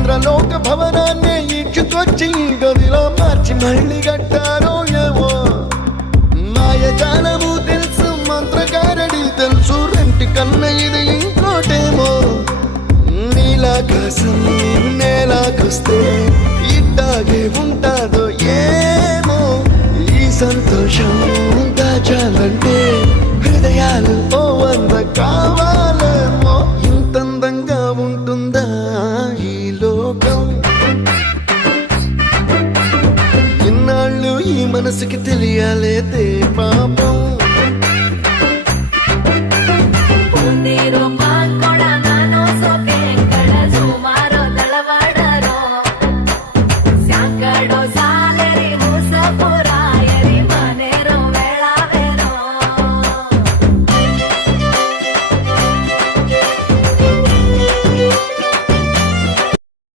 ఇంద్రలోక భవనాన్ని ఈడ్చుకొచ్చి గదిలో మార్చి మళ్ళీ కట్టారో ఏమో మాయజాలము తెలుసు మంత్రగారడి తెలుసు రెంటి కన్న ఇది ఇంకోటేమో నీలాకాశం నేలాకొస్తే ఇట్టాగే ఉంటాదో ఏమో ఈ సంతోషం దాచాలంటే హృదయాలు ఓ వంద కావాలేమో ఇంతందంగా ఉంటుందా ఈ లోకం ఇన్నాళ్ళు ఈ మనసుకి తెలియాలేదే పాపం